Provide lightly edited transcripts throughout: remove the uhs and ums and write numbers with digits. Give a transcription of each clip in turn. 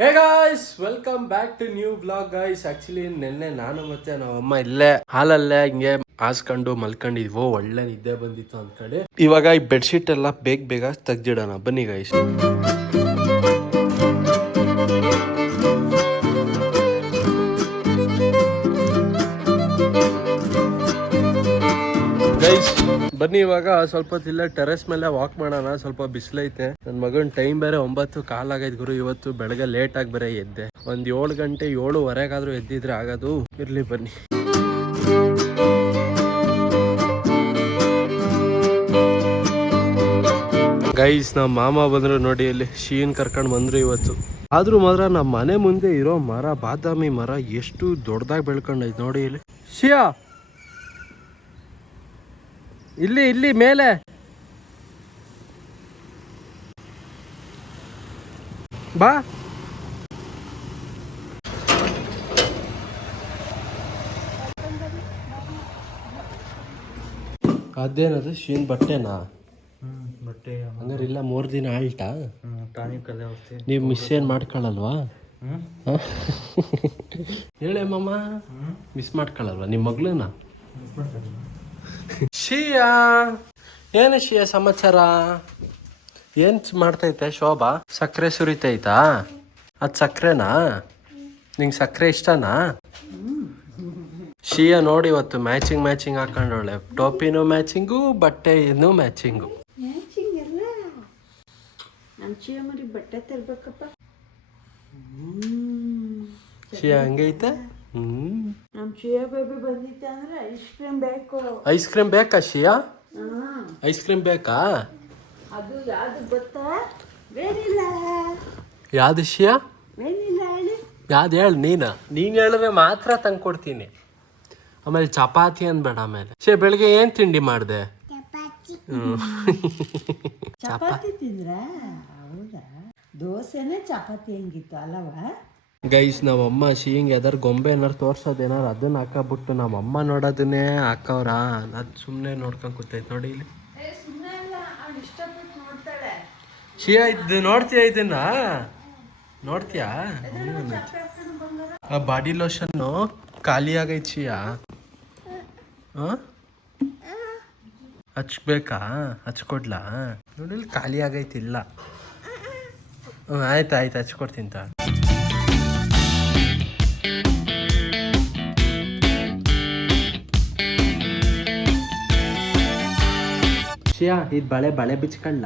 Hey guys welcome back to new blog guys. Actually ನಿನ್ನೆ ನಾನು ಮತ್ತೆ ನಾವಮ್ಮ ಇಲ್ಲೇ ಹಾಲಲ್ಲೇ ಹಿಂಗೆ ಹಾಸ್ಕೊಂಡು ಮಲ್ಕೊಂಡಿದ್ವು. ಒಳ್ಳೆ ನಿದ್ದೆ ಬಂದಿತ್ತು ಅಂದ್ಕಡೆ ಇವಾಗ ಈ ಬೆಡ್ಶೀಟ್ ಎಲ್ಲ ಬೇಗ ತೆಗ್ದಿಡೋಣ ಬನ್ನಿ ಗಾಯ್ಸ್. ಗೈಸ್ ಬನ್ನಿ ಇವಾಗ ಸ್ವಲ್ಪ ಹೊತ್ತಿಲ್ಲ ಟೆರೆಸ್ ಮೇಲೆ ವಾಕ್ ಮಾಡೋಣ. ಸ್ವಲ್ಪ ಬಿಸಿಲೈತೆ. ನನ್ನ ಮಗನ್ ಟೈಮ್ ಬೇರೆ 9:15 ಆಗೈತೆ ಗುರು. ಇವತ್ತು ಬೆಳಗ್ಗೆ ಲೇಟ್ ಆಗಿ ಬೇರೆ ಎದ್ದೆ. ಒಂದ್ 7 ಗಂಟೆ 7:15 ಎದ್ದಿದ್ರೆ ಆಗೋದು. ಇರ್ಲಿ ಬನ್ನಿ. ಗೈಸ್ ನಮ್ಮ ಮಾಮ ಬಂದ್ರು ನೋಡಿ. ಅಲ್ಲಿ ಶೀನ್ ಕರ್ಕೊಂಡ್ ಬಂದ್ರು ಇವತ್ತು. ಆದ್ರೂ ಮಾತ್ರ ನಮ್ಮ ಮನೆ ಮುಂದೆ ಇರೋ ಮರ, ಬಾದಾಮಿ ಮರ ಎಷ್ಟು ದೊಡ್ಡದಾಗಿ ಬೆಳ್ಕೊಂಡೈತೆ ನೋಡಿ. ಇಲ್ಲಿ ಶಿಯಾ ಇಲ್ಲಿ ಮೇಲೆ ಬಾ. ಅದೇನದು ಶೀನ್ ಬಟ್ಟೆನಾ? ಬಟ್ಟೆ ಹಂಗಾರೆ ಇಲ್ಲ 3 ದಿನ ಆಲ್ಟಾ? ಟಾನಿಕ್ ಅಲ್ಲೇ ನೀವು ಮಿಸ್ ಏನು ಮಾಡ್ಕೊಳ್ಳಲ್ವಾ? ಹೇಳೇ ಮಾಮ, ಮಿಸ್ ಮಾಡ್ಕೊಳ್ಳಲ್ವಾ ನಿಮ್ಮ ಮಗಳನ್ನ? ಶಿಯಾ ಏನು ಶಿಯಾ ಸಮಾಚಾರ? ಏನ್ ಮಾಡ್ತೈತೆ ಶೋಭಾ? ಸಕ್ಕರೆ ಸುರಿತೈತಾ? ಅದು ಸಕ್ಕರೆನಾ? ನಿಂಗೆ ಸಕ್ಕರೆ ಇಷ್ಟನಾ? ಶಿಯಾ ನೋಡಿ ಇವತ್ತು ಮ್ಯಾಚಿಂಗ್ ಹಾಕೊಂಡವಳೆ. ಟೋಪಿನೂ ಮ್ಯಾಚಿಂಗು, ಬಟ್ಟೆನೂ ಮ್ಯಾಚಿಂಗು. ಶಿಯಾ ಹಂಗೈತೆ. ಐಸ್ ಕ್ರೀಮ್ ಬೇಕಾ ಶಿಯಾ? ಐಸ್ ಕ್ರೀಮ್ ಬೇಕಾ? ಯಾವ್ದು ಶಿಯಾ? ಯಾವ್ದು ಹೇಳು ನೀನು ಹೇಳಿದ್ರೆ ಮಾತ್ರ ತಂದು ಕೊಡ್ತೀನಿ. ಆಮೇಲೆ ಚಪಾತಿ ಅಂದ್ಬೇಡ. ಆಮೇಲೆ ಶಿಯಾ ಬೆಳಿಗ್ಗೆ ಏನ್ ತಿಂಡಿ ಮಾಡಿದೆ? ಚಪಾತಿ ತಿಂದ್ರ? ಹೌದಾ, ದೋಸೆನೇ ಚಪಾತಿ ಹೆಂಗಿತ್ತು ಅಲ್ಲವಾ? ಗೈಸ್ ನಮ್ಮಮ್ಮ ಶೀಂಗ್ ಯಾವ್ದಾರು ಗೊಂಬೆ ಏನಾರು ತೋರ್ಸೋದೇನಾರು ಅದನ್ನ ಹಾಕಬಿಟ್ಟು ನಮ್ಮಮ್ಮ ನೋಡೋದನ್ನೇ ಹಾಕವ್ರ. ಅದು ಸುಮ್ಮನೆ ನೋಡ್ಕೊಂಡು ಕೂತೈತೆ ನೋಡಿ ಇಲ್ಲಿ. ಶಿಯಾ ಇದು ನೋಡ್ತೀಯಾ? ಇದನ್ನ ನೋಡ್ತೀಯಾ? ಆ ಬಾಡಿ ಲೋಷನ್ನು ಖಾಲಿ ಆಗೈತೆ ಶಿಯಾ. ಹಚ್ಬೇಕಾ? ಹಚ್ಕೊಡ್ಲಾ? ನೋಡಿ ಇಲ್ಲಿ ಖಾಲಿ ಆಗೈತಿಲ್ಲ. ಆಯ್ತು ಹಚ್ಕೊಡ್ತೀನಿ ತಾ. ಶಿಯಾ ಇದು ಬಳೆ ಬಿಚ್ಕೊಳ್ಳ?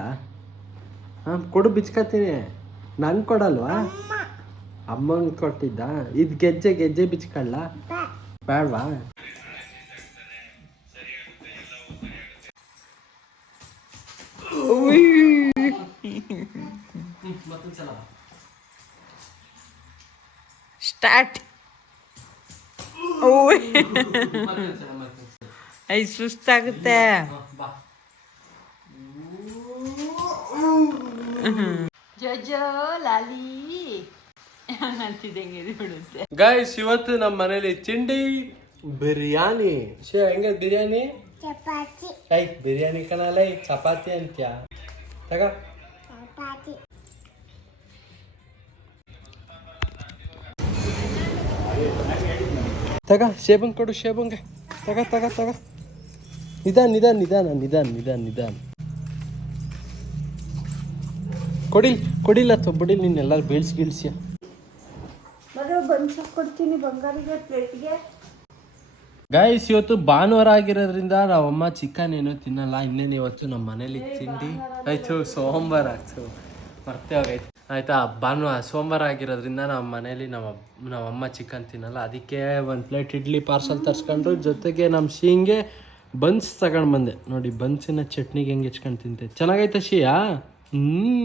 ಕೊಡು, ಬಿಚ್ಕೊತೀನಿ. ನನ್ ಕೊಡಲ್ವಾ? ಅಮ್ಮಂಗೆ ಕೊಟ್ಟಿದ್ದ. ಇದು ಗೆಜ್ಜೆ ಬಿಚ್ಕೊಳ್ಳ? ಬೇಡವಾ? ಸ್ಟಾರ್ಟ್. ಐದು ಸುಸ್ತಾಗುತ್ತೆ. ಜೋಜೋ ಲಾಲಿ ಅಂತಿದ್ದಂಗೆ ಬಿಡುತ್ತೆ. ಗೈಸ್ ಇವತ್ತು ನಮ್ಮ ಮನೇಲಿ ತಿಂಡಿ ಬಿರಿಯಾನಿ. ಹೆಂಗ ಬಿರಿಯಾನಿ? ಚಪಾತಿ. ಬಿರಿಯಾನಿ ಕಣಲ್ಲ, ಚಪಾತಿ ಅಂತ್ಯಾ? ತಗ ತಗ ಶೇಬಂಗ್ ಕೊಡು. ಶೇಬಂಗೆ ತಗ. ನಿಧಾನ. ಕೊಡಿಲ್ಲ ಬಿಡಿಲ್. ನೀನೆಲ್ಲ ಬೀಳ್ಸಿಯ. ಕೊಡ್ತೀನಿ ಬಂಗಾರಿಗೆ ಪ್ಲೇಟ್ಗೆ. ಗೈಸ್ ಇವತ್ತು ಭಾನುವಾರ ಆಗಿರೋದ್ರಿಂದ ನಾವಮ್ಮ ಚಿಕನ್ ಏನು ತಿನ್ನಲ್ಲ. ಇನ್ನೇನು ಇವತ್ತು ನಮ್ಮ ಮನೇಲಿ ತಿಂಡಿ ಆಯ್ತು. ಸೋಮವಾರ ಆಗ್ತು, ಮರ್ತೆ ಹೋಗೈತೆ. ಆಯ್ತಾ, ಸೋಮವಾರ ಆಗಿರೋದ್ರಿಂದ ನಮ್ಮ ಮನೇಲಿ ನಮ್ಮಮ್ಮ ಚಿಕನ್ ತಿನ್ನಲ್ಲ. ಅದಕ್ಕೆ 1 ಪ್ಲೇಟ್ ಇಡ್ಲಿ ಪಾರ್ಸಲ್ ತರ್ಸ್ಕೊಂಡು ಜೊತೆಗೆ ನಮ್ಮ ಶೀಂಗೆ ಬನ್ಸ್ ತಗೊಂಡು ಬಂದೆ ನೋಡಿ. ಬನ್ಸಿನ ಚಟ್ನಿಗೆ ಹೆಂಗೆ ಹೆಚ್ಕೊಂಡು ತಿಂತೆ. ಚೆನ್ನಾಗೈತೆ ಶಿಯಾ?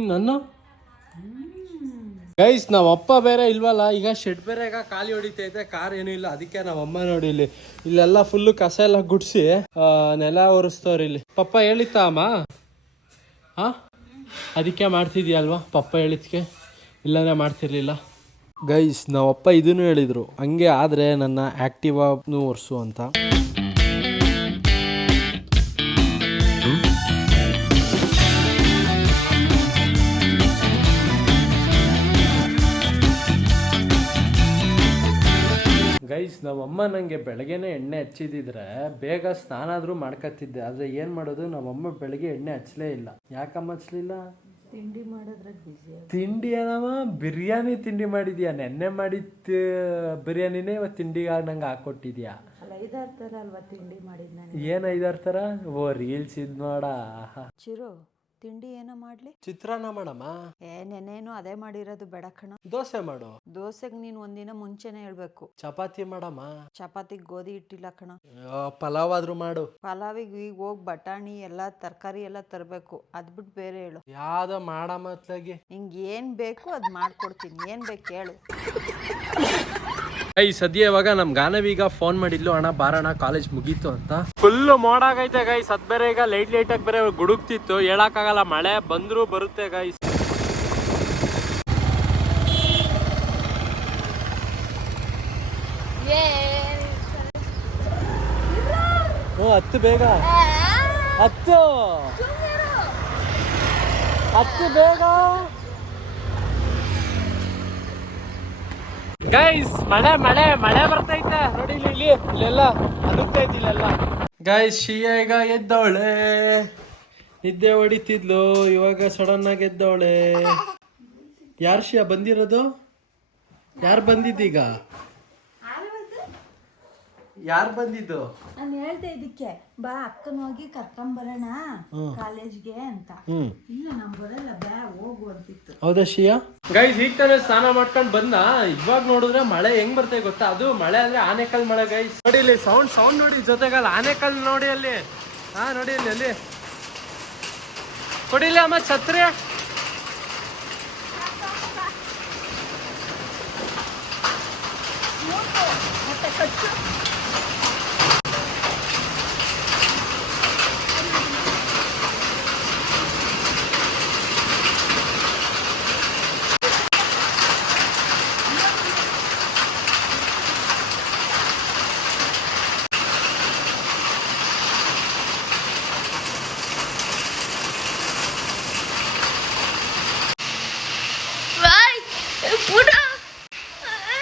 ನಾನು ಗೈಸ್ ನಮ್ಮಪ್ಪ ಬೇರೆ ಇಲ್ವಲ್ಲ. ಈಗ ಶೆಡ್ ಬೇರೆ ಈಗ ಖಾಲಿ ಹೊಡಿತೈತೆ. ಕಾರ್ ಏನೂ ಇಲ್ಲ. ಅದಕ್ಕೆ ನಾವಮ್ಮ ನೋಡಿ ಇಲ್ಲೆಲ್ಲ ಫುಲ್ಲು ಕಸ ಎಲ್ಲ ಗುಡ್ಸಿ ನೆಲ ಒರೆಸ್ತವ್ರಿ ಇಲ್ಲಿ. ಪಪ್ಪ ಹೇಳಿತ್ತ ಅಮ್ಮ? ಅದಕ್ಕೆ ಮಾಡ್ತಿದ್ಯಲ್ವಾ ಪಪ್ಪ ಹೇಳಿದ್ಕೆ, ಇಲ್ಲಾಂದ್ರೆ ಮಾಡ್ತಿರ್ಲಿಲ್ಲ. ಗೈಸ್ ನಾವಪ್ಪ ಇದನ್ನು ಹೇಳಿದ್ರು, ಹಂಗೆ ಆದರೆ ನನ್ನ ಆ್ಯಕ್ಟಿವಾನು ಒರೆಸು ಅಂತ. ಗೈಸ್ ನಮ್ಮಮ್ಮ ನಂಗೆ ಬೆಳಗ್ಗೆನೆ ಎಣ್ಣೆ ಹಚ್ಚಿದಿದ್ರೆ ಬೇಗ ಸ್ನಾನ ಆದ್ರೂ ಮಾಡ್ಕೊತಿದ್ದೆ. ಆದ್ರೆ ಏನ್ ಮಾಡೋದು, ನಮ್ಮಮ್ಮ ಬೆಳಗ್ಗೆ ಎಣ್ಣೆ ಹಚ್ಚಲೇ ಇಲ್ಲ. ಯಾಕಮ್ಮ ಹಚ್ಲಿಲ್ಲ? ತಿಂಡಿ ಮಾಡೋದ್ರಾಗ ಬಿಸಿ. ತಿಂಡಿ ಏನಮ್ಮ, ಬಿರಿಯಾನಿ ತಿಂಡಿ ಮಾಡಿದ್ಯಾ? ನೆನ್ನೆ ಮಾಡಿದ ಬಿರಿಯಾನಿನೇ ಇವತ್ತು ತಿಂಡಿಗೆ ನಂಗೆ ಹಾಕೊಟ್ಟಿದ್ಯಾ? ಅಲ್ಲ 5-6 ಥರ ಅಲ್ವಾ ತಿಂಡಿ ಮಾಡಿದ್ ನಾನು. ಏನ್ 5-6 ಥರ? ಓ ರೀಲ್ಸ್ ಇದ್ ನೋಡ. ಚಿರು ತಿಂಡಿ ಏನೋ ಮಾಡ್ಲಿ? ಚಿತ್ರಾನ್ನ ಮಾಡಮ್ಮ. ನೆನೇನು ಅದೇ ಮಾಡಿರೋದು ಬೇಡ ಕಣ. ದೋಸೆ ಮಾಡು. ದೋಸೆಗೆ ನೀನು ಒಂದಿನ ಮುಂಚೆನೆ ಹೇಳ್ಬೇಕು. ಚಪಾತಿ ಮಾಡಮ್ಮ. ಚಪಾತಿಗೆ ಗೋಧಿ ಹಿಟ್ಟಿಲ್ಲ ಕಣ. ಪಲಾವ್ ಆದ್ರೂ ಮಾಡು. ಪಲಾವಿಗೆ ಈಗ ಹೋಗಿ ಬಟಾಣಿ ಎಲ್ಲ ತರಕಾರಿ ಎಲ್ಲ ತರಬೇಕು. ಅದ್ಬಿಟ್ಟು ಬೇರೆ ಹೇಳು. ಯಾವ್ದೋ ಮಾಡಮ್ಮ ಅತ್ಲಾಗಿ. ನಿಂಗೆ ಏನ್ ಬೇಕು ಅದ್ ಮಾಡ್ಕೊಡ್ತೀನಿ. ಏನ್ ಬೇಕು ಹೇಳು. ಸದ್ಯ ಇವಾಗ ನಮ್ ಗಾನವೀಗ ಫೋನ್ ಮಾಡಿದ್ಲು, ಅಣ್ಣ ಬಾರಣ ಕಾಲೇಜ್ ಮುಗೀತು ಅಂತ. ಫುಲ್ ಮೋಡ ಆಗೈತೆ ಗೈಸ್. ಅದ್ ಬೇರೆ ಈಗ ಲೈಟ್ ಆಗಿ ಬೇರೆ ಗುಡುಕ್ತಿತ್ತು. ಹೇಳಕ್ಕಾಗಲ್ಲ, ಮಳೆ ಬಂದ್ರು ಬರುತ್ತೆ ಗೈಸ್. ಹತ್ತು ಬೇಗ, ಹತ್ತು ಬೇಗ ಗೈಸ್. ಮಳೆ ಮಳೆ ಮಳೆ ಬರ್ತೈತೆ ನೋಡಿ ಇಲ್ಲೆಲ್ಲ ಅದುಕ್ತೈತಿ ಇಲ್ಲೆಲ್ಲ. ಗೈಸ್ ಶಿಯ ಈಗ ಎದ್ದವಳೆ. ನಿದ್ದೆ ಹೊಡಿತಿದ್ಲು, ಇವಾಗ ಸಡನ್ ಆಗಿ ಎದ್ದವಳೆ. ಯಾರು ಶಿಯ ಬಂದಿರೋದು? ಯಾರು ಬಂದಿದ್ದೀಗ? ಯಾರು ಬಂದಿದ್ದು? ನಾನು ಹೇಳ್ದೆ ಇದಕ್ಕೆ ಬಾ ಅಕ್ಕನ ಹೋಗಿ ಕರ್ಕೊಂಬರೋಣ ಕಾಲೇಜ್ಗೆ ಅಂತ. ಇಲ್ಲ ನಮ್ ಬರಲ್ಲ, ಬ್ಯಾ ಹೋಗು ಅಂತಿತ್ತು. ಹೌದಾ ಶಿಯಾ? ಗೈಸ್ ಈಗ ತಾನೇ ಸ್ನಾನ ಮಾಡ್ಕೊಂಡ್ ಬಂದ. ಇವಾಗ ನೋಡಿದ್ರೆ ಮಳೆ ಹೆಂಗ್ ಬರ್ತೈತೆ ಗೊತ್ತಾ? ಅದು ಮಳೆ ಅಂದ್ರೆ ಆನೆಕಲ್ ಮಳೆ ಗೈಸ್. ನೋಡಿ ಇಲ್ಲಿ ಸೌಂಡ್ ನೋಡಿ, ಜೊತೆಗಲ್ಲ ಆನೆಕಲ್ ನೋಡಿ ಅಲ್ಲಿ. ಹಾ ನೋಡಿ ಅಲ್ಲಿ ಕೊಡಿಲಿ ಅಮ್ಮ ಛತ್ರಿ.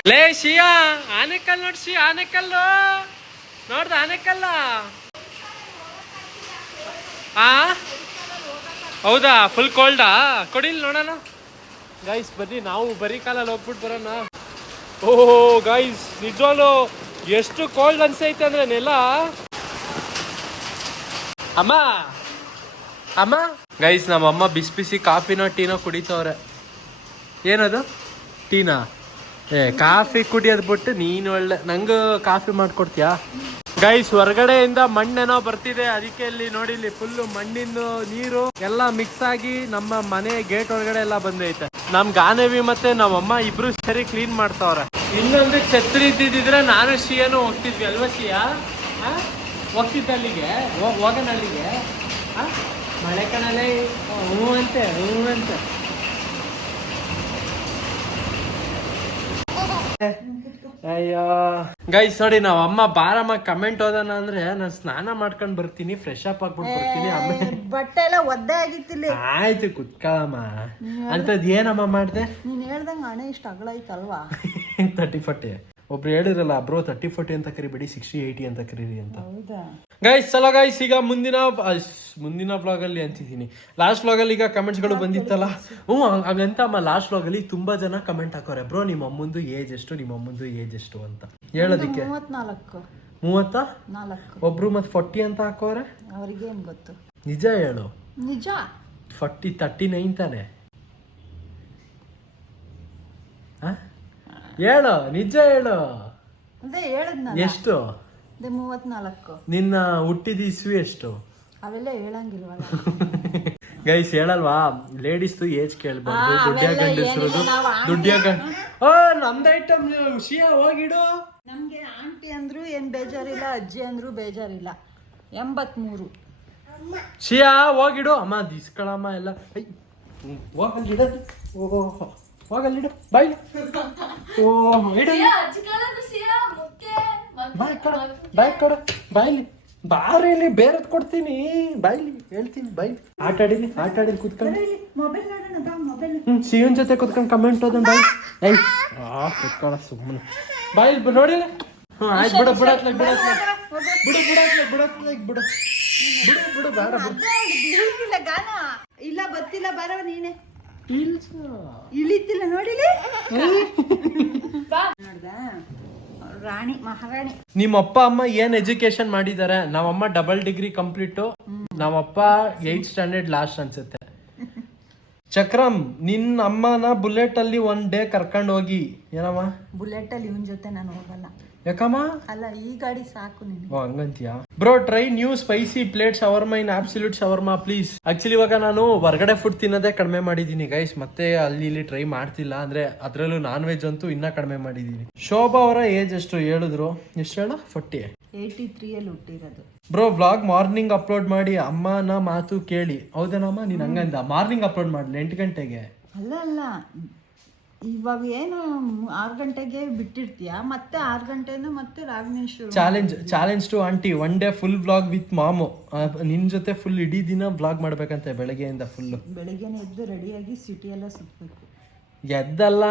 ಲೇ ಶಿಯಾ, ಆನೆಕಲ್ ನೋಡ್ ಶಿಯಾ, ಆನೆಕಲ್ಲು ನೋಡ್ದ? ಆನೆಕಲ್ಲ. ಹೌದಾ? ಫುಲ್ ಕೋಲ್ಡಾ? ಕೊಡಿಲ್ ನೋಡೋಣ ಗೈಸ್. ಬನ್ನಿ ನಾವು ಬರೀ ಕಾಲಲ್ಲಿ ಹೋಗ್ಬಿಟ್ಟು ಬರೋಣ. ಓಹೋ ಗೈಸ್, ನಿಜವಾಗ್ಲು ಎಷ್ಟು ಕೋಲ್ಡ್ ಅನ್ಸೈತೆ ಅಂದ್ರೆ ನೆಲ. ಅಮ್ಮ ಅಮ್ಮ ಗೈಸ್, ನಮ್ಮಮ್ಮ ಬಿಸಿ ಬಿಸಿ ಕಾಫಿನೋ ಟೀನೋ ಕುಡಿತವ್ರೆ. ಏನದು? ಟೀನಾ? ಕಾಫಿ ಕುಡಿಯೋದ್ ಬಿಟ್ಟು ನೀನು ಒಳ್ಳೆ ನಂಗೆ ಕಾಫಿ ಮಾಡ್ಕೊಡ್ತೀಯಾ? ಗೈಸ್ ಹೊರಗಡೆಯಿಂದ ಮಣ್ಣೇನೋ ಬರ್ತಿದೆ, ಅದಕ್ಕೆ ಇಲ್ಲಿ ನೋಡಿ ಇಲ್ಲಿ ಫುಲ್ ಮಣ್ಣಿನ ನೀರು ಎಲ್ಲ ಮಿಕ್ಸ್ ಆಗಿ ನಮ್ಮ ಮನೆ ಗೇಟ್ ಒಳಗಡೆ ಎಲ್ಲ ಬಂದೈತೆ. ನಮ್ ಗಾನವಿ ಮತ್ತೆ ನಮ್ಮಮ್ಮ ಇಬ್ರು ಸರಿ ಕ್ಲೀನ್ ಮಾಡ್ತಾವ್ರೆ. ಇನ್ನೊಂದು ಛತ್ರಿ ಇದ್ದಿದ್ರೆ ನಾನು ಶಿಯಾನು ಹೋಗ್ತಿದ್ವಿ ಅಲ್ವಾ ಶಿಯಾ? ಹೋಗ್ತಿದ್ದ ಅಲ್ಲಿಗೆ, ಹೋಗೋಣ ಅಲ್ಲಿಗೆ. ಮಳೆ ಕಣಲೆ. ಹ್ಞೂ ಅಂತೆ. ಅಯ್ಯೋ ಗೈಸ್ ನೋಡಿ, ನಾವ್ ಅಮ್ಮ ಬಾರಮ್ಮ ಕಮೆಂಟ್ ಓದೋಣ ಅಂದ್ರೆ ನಾನು ಸ್ನಾನ ಮಾಡ್ಕೊಂಡ್ ಬರ್ತೀನಿ, ಫ್ರೆಶ್ ಅಪ್ ಆಗ್ಬಿಟ್ಟು ಬರ್ತೀನಿ, ಆಮೇಲೆ ಬಟ್ಟೆ ಎಲ್ಲ ಒದ್ದೆ ಆಗಿತ್ತಿಲ್ಲಿ. ಆಯ್ತು ಕುತ್ಕೊಳ್ಳಮ್ಮ. ಅಂತದ್ ಏನಮ್ಮ ಮಾಡ್ದೆ? ನೀನ್ ಹೇಳ್ದಂಗ ಹಣೆ ಇಷ್ಟ ಅಗಲ ಐತಲ್ವಾ? 30-40 ಒಬ್ರು ಹೇಳಿರಲ್ಲ ಬ್ರೋ 30-40 ಅಂತ ಕರಿಬೇಡಿ, 60-80 ಅಂತ ಕರೀರಿ ಅಂತ. ಹೌದಾ ಗೈಸ್? ಚಲೋ ಗೈಸ್, ಈಗ ಮುಂದಿನ ಬ್ಲಾಗ್ ಅಲ್ಲಿ ಅಂತಿದ್ದೀನಿ, ಲಾಸ್ಟ್ ಬ್ಲಾಗ್ ಅಲ್ಲಿ ಈಗ ಕಮೆಂಟ್ಸ್ ಗಳು ಬಂದಿತ್ತಲ್ಲ. ಹಾಗಂತಮ್ಮ ಲಾಸ್ಟ್ ಬ್ಲಾಗ್ ಅಲ್ಲಿ ತುಂಬಾ ಜನ ಕಮೆಂಟ್ ಹಾಕೋರೆ, ಬ್ರೋ ನಿಮ್ಮ ಅಮ್ಮಂದು ಏಜ್ ಎಷ್ಟು, ನಿಮ್ಮ ಅಮ್ಮಂದು ಏಜ್ ಎಷ್ಟು ಅಂತ ಹೇಳೋದಿಕ್ಕೆ. 34 ಒಬ್ರು ಮತ್ತೆ 40 ಅಂತ ಹಾಕೋರೆ. ಅವ್ರಿಗೇನ್ ಗೊತ್ತು? ನಿಜ ಹೇಳು. ನಿಜ 39 ತಾನೆ? ಹೇಳು, ನಿಜ ಹೇಳು. ಅದೇ ಹೇಳದ್ನ. ಎಷ್ಟು? 34. ನಿನ್ನ ಹುಟ್ಟಿದ ಇಸ್ವಿ ಎಷ್ಟು? ಅವೆಲ್ಲ ಹೇಳಂಗಿಲ್ವಲ್ಲ. ಗೈಸ್ ಹೇಳಲ್ವಾ, ಲೇಡೀಸ್ ಏಜ್ ಕೇಳ್ಬಾರ್ದು, ದುಡ್ಡಿಯ ಗಂಡಸ್ರದು ದುಡ್ಡಿಯ ನಮ್ದು ಐಟಮ್ ಶಿಯಾ ಹೋಗಿಡು. ನಮ್ಗೆ ಆಂಟಿ ಅಂದ್ರು ಏನ್ ಬೇಜಾರಿಲ್ಲ, ಅಜ್ಜಿ ಅಂದ್ರು ಬೇಜಾರಿಲ್ಲ. 83 ಶಿಯಾ ಹೋಗಿಡು. ಅಮ್ಮ ದಿಸ್ಕಳಮ್ಮ ಎಲ್ಲ ಹೋಗಲ್ಲಿಡ, ಹೋಗಲ್ಲಿಡು, ಬಾಯ್. ಬಾಯ್ ಕೊಡ, ಬಾಯ್ಲಿ ಬಾರಿ, ಬೇರೆದ್ ಕೊಡ್ತೀನಿ, ಬಾಯ್ಲಿ ಹೇಳ್ತೀನಿ, ಬಾಯ್. ಆಟ ಆಡಿಲಿ ಕುತ್ಕೊಂಡು ಶಿವನ್ ಜೊತೆ ಕುತ್ಕೊಂಡು ಕಮೆಂಟ್ ಓದನ್ ಬಾಯ್. ಕುತ್ಕೊಳ್ಳ ಸುಮ್ಮನೆ ಬಾಯ್. ನೋಡಿಲ್ಲ ಆಯ್ತು ಬಿಡು ಬಿಡತ್ಲಾಗ ಬಿಡು ಬೇಡ ಬೀಳ್ತಿಲ್ಲ ಗಾನ ಇಲ್ಲ ಬತ್ತಿಲ್ಲ ಬರೋ ನೀನೆ ಇಳಿತಿಲ್ಲ ನೋಡಿಲಿ ನೋಡ್ದ ರಾಣಿ ಮಹಾರಾಣಿ. ನಿಮ್ಮ ಅಪ್ಪ ಅಮ್ಮ ಏನ್ ಎಜುಕೇಶನ್ ಮಾಡಿದ್ದಾರೆ? ನಾವಮ್ಮ ಡಬಲ್ ಡಿಗ್ರಿ ಕಂಪ್ಲೀಟು, ನಾವಪ್ಪ 8th ಸ್ಟ್ಯಾಂಡರ್ಡ್ ಲಾಸ್ಟ್ ಅನ್ಸುತ್ತೆ. ಚಕ್ರಮ್, ನಿನ್ನ ಅಮ್ಮನ ಬುಲೆಟ್ ಅಲ್ಲಿ ಒಂದ್ ಡೇ ಕರ್ಕೊಂಡು ಹೋಗಿ. ಏನಮ್ಮ ಬುಲೆಟ್ ಅಲ್ಲಿ ಇವನ್ ಜೊತೆ ನಾನು ಹೋಗಲ್ಲ. ಯಾಕಮ್ಮ? ಅಲ್ಲ ಈ ಗಾಡಿ ಸಾಕು ನಿನ್ಗೆ. ಓ ಹಂಗಂತೀಯಾ? Bro try new spicy plate shawarma in absolute shawarma please. Actually ಇವಾಗ ನಾನು ಹೊರಗಡೆ ಫುಡ್ ತಿನ್ನೋದೇ ಕಡಿಮೆ ಮಾಡಿದ್ದೀನಿ ಗೈಸ್, ಮತ್ತೆ ಅಲ್ಲಿ ಇಲ್ಲಿ ಟ್ರೈ ಮಾಡ್ತಿಲ್ಲ. ಅಂದ್ರೆ ಅದ್ರಲ್ಲೂ ನಾನ್ ವೆಜ್ ಅಂತೂ ಇನ್ನ ಕಡಿಮೆ ಮಾಡಿದ್ದೀನಿ. ಶೋಭಾ ಅವರ ಏಜ್ ಎಷ್ಟು ಹೇಳಿದ್ರು? ಎಷ್ಟು ಹೇಳ? 40. 83 ಅಲ್ಲಿ ಹುಟ್ಟಿರೋದು. ಬ್ರೋ ವ್ಲಾಗ್ ಮಾರ್ನಿಂಗ್ ಅಪ್ಲೋಡ್ ಮಾಡಿ ಅಮ್ಮನ ಮಾತು ಕೇಳಿ. ಹೌದೇನಮ್ಮ? ನೀನ್ ಹಂಗಂದ ಮಾರ್ನಿಂಗ್ ಅಪ್ಲೋಡ್ ಮಾಡ್ಲಿ 8 ಗಂಟೆಗೆ? ಅಲ್ಲ ಇವಾಗ ಏನು 6 ಗಂಟೆಗೆ ಬಿಟ್ಟಿರ್ತೀಯ, ಮತ್ತೆ 6 ಗಂಟೆಯಿಂದ ಮತ್ತೆ Raghavesh challenge to aunty one day full vlog with ಮಾಮು. ನಿನ್ ಜೊತೆ ಫುಲ್ ಇಡೀ ದಿನ ವ್ಲಾಗ್ ಮಾಡ್ಬೇಕಂತೆ ಬೆಳಗ್ಗೆಯಿಂದ ಫುಲ್. ಬೆಳಗ್ಗೆನೆ ಎದ್ದು ರೆಡಿಯಾಗಿ ಸಿಟಿ ಎಲ್ಲ ಸುತ್ತಬೇಕು. ಎದ್ದಲ್ಲ,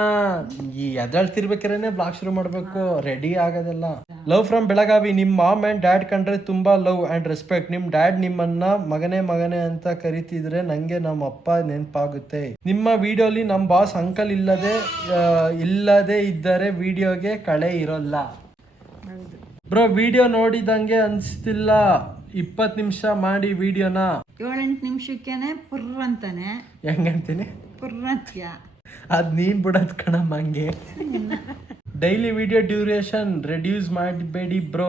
ಈ ಎದ್ದಾಳ್ತಿರ್ಬೇಕಾದ್ರೆ ಬ್ಲಾಗ್ ಶುರು ಮಾಡ್ಬೇಕು, ರೆಡಿ ಆಗೋದೆಲ್ಲ. Love from Belagavi. ನಿಮ್ಮ ಮಾಮ್ ಅಂಡ್ ಡ್ಯಾಡ್ ಕಂಡ್ರೆ ತುಂಬಾ ಲವ್ ಅಂಡ್ ರೆಸ್ಪೆಕ್ಟ್. ನಿಮ್ ಡ್ಯಾಡ್ ನಿಮ್ಮನ್ನ ಮಗನೇ ಅಂತ ಕರಿತಿದ್ರೆ ನಂಗೆ ನಮ್ಮ ಅಪ್ಪ ನೆನಪಾಗುತ್ತೆ. ನಿಮ್ಮ ವಿಡಿಯೋಲಿ ನಮ್ ಬಾಸ್ ಅಂಕಲ್ ಇಲ್ಲದೆ ಇದ್ದರೆ ವಿಡಿಯೋಗೆ ಕಳೆ ಇರೋಲ್ಲ. ಬ್ರೋ ವಿಡಿಯೋ ನೋಡಿದಂಗೆ ಅನ್ಸ್ತಿಲ್ಲ, 20 ನಿಮಿಷ ಮಾಡಿ ವಿಡಿಯೋನ. 7-8 ನಿಮಿಷಕ್ಕೇನೆ ಪುರ್ರ ಅಂತಾನೆ. ಹೆಂಗಂತೀನಿ? ಪುರ್ರ ಅಂತೀಯ. ಅದ್ ನೀನ್ ಬಿಡೋದ್ ಕಣಮ್ಮ ಹಂಗೆ. ಡೈಲಿ ವಿಡಿಯೋ ಡ್ಯೂರೇಷನ್ ರೆಡ್ಯೂಸ್ ಮಾಡಬೇಡಿ ಬ್ರೋ.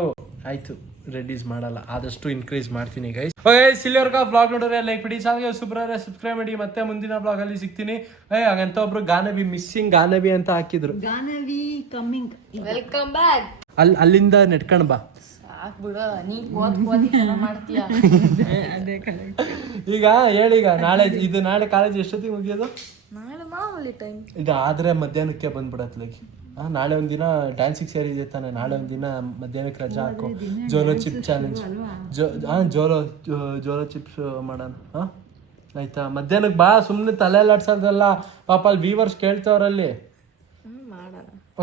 ಆಯ್ತು, ರೆಡ್ಯೂಸ್ ಮಾಡಲ್ಲ, ಆದಷ್ಟು ಇನ್ಕ್ರೀಸ್ ಮಾಡ್ತೀನಿ ಗೈಸ್. ಇಲ್ಲಿವರೆಗ ಬ್ಲಾಗ್ ನೋಡಿದ್ರೆ ಲೈಕ್ ಬಿಡಿ, ಚಾನಲ್ಗೆ ಸಬ್ಸ್ಕ್ರೈಬ್ ಮಾಡಿ. ಮತ್ತೆ ಮುಂದಿನ ಬ್ಲಾಗ್ ಅಲ್ಲಿ ಸಿಗ್ತೀನಿ. ಹಾಗಂತ ಒಬ್ರು ಗಾನವಿ ಮಿಸ್ಸಿಂಗ್ ಗಾನವಿ ಅಂತ ಹಾಕಿದ್ರು. ಗಾನವಿ ಕಮ್ಮಿಂಗ್. Welcome back. ಅಲ್ಲಿಂದ ನೆಟ್ಕೊಂಡ್ ಬಾ. ಸಾಕ್ಬಿಡು, ನೀ ಮಾಡ್ತೀಯ. ಅದೇ ಕರೆಕ್ಟ್. ಈಗ ನಾಳೆ ಕಾಲೇಜ್ ಎಷ್ಟೊತ್ತಿಗೆ ಮುಗಿಯೋದು? ನಾಳೆ ಮಾಮೂಲಿ ಟೈಮ್. ಇದು ಆದ್ರೆ ಮಧ್ಯಾಹ್ನಕ್ಕೆ ಬಂದ್ಬಿಡತ್ಲಾಗಿ. ನಾಳೆ ಒಂದಿನ ಡ್ಯಾನ್ಸಿಗೆ ಸೇರಿದೆ ತಾನೆ, ನಾಳೆ ಒಂದಿನ ಮಧ್ಯಾಹ್ನಕ್ಕೆ ರಜಾ ಹಾಕು. Jolo chip challenge, Jolo chips ಮಾಡೋಣ. ಆಯ್ತಾ? ಮಧ್ಯಾಹ್ನಕ್ಕೆ ಬಾ, ಸುಮ್ಮನೆ ತಲೆ ಆಡ್ಸೋದಲ್ಲ ಪಾಪ, ಅಲ್ಲಿ ವ್ಯೂವರ್ಸ್ ಕೇಳ್ತವ್ರಲ್ಲಿ.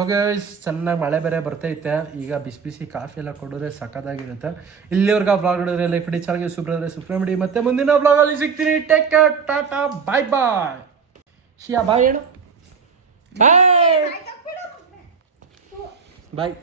ಓಕೆ, ಚೆನ್ನಾಗಿ ಮಳೆ ಬೇರೆ ಬರ್ತೈತೆ. ಈಗ ಬಿಸಿ ಕಾಫಿ ಎಲ್ಲ ಕೊಡಿದ್ರೆ ಸಖತ್ತಾಗಿರುತ್ತೆ. ಇಲ್ಲಿವರೆಗೆ ಬ್ಲಾಗ್ ನೋಡಿದ್ರೆ ಲೈಕ್ ಬಿಡಿ, ಚಾನಲ್ಗೆ ಸಬ್ಸ್ಕ್ರೈಬ್ ಮಾಡಿ. ಮತ್ತೆ ಮುಂದಿನ ಬ್ಲಾಗಲ್ಲಿ ಸಿಗ್ತೀನಿ. ಟೇಕ್ ಕೇರ್, ಟಾಟಾ, ಬಾಯ್ ಬಾಯ್. ಶಿಯಾ ಬಾಯ್ ಹೇಳು. ಬಾಯ್ ಬಾಯ್.